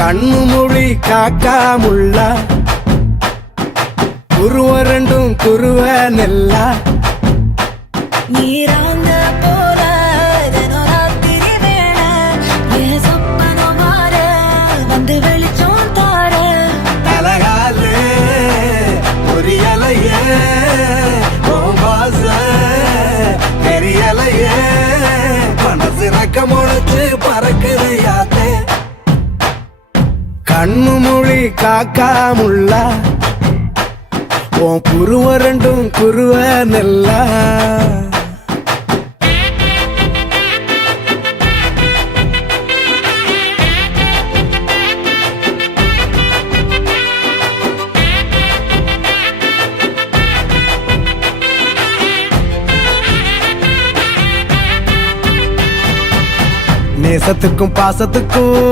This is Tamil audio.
கண்ணு மொழி காக்காமுள்ள குருவ ரெண்டும் குருவ நெல்லா நீராங்க போல தினராத்திரி வேண என் சொப்பனம் மாற வந்து வெளிச்சம் தார தலகாலே பொரியலையே ஓம்பாச பெரியலையே மனசு ரக்க முளைச்சு பறக்குது யாத்தே கண்ணு மொழி காக்காமுள்ள உன் குருவ ரெண்டும் குருவ நெல்லா நேசத்துக்கும் பாசத்துக்கும்